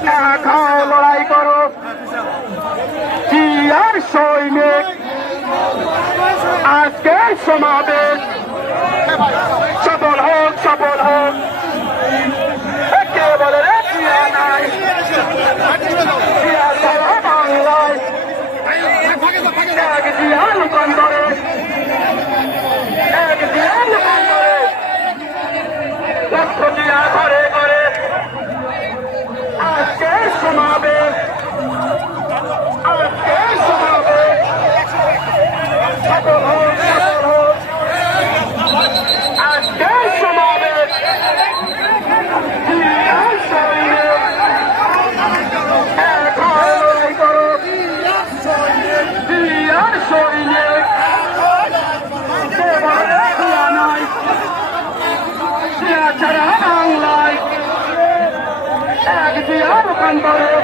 চাকা খাও লড়াই করো। কি আর সৈনিক? আজকের সমাবেশ সমাবেশ আন্দোলন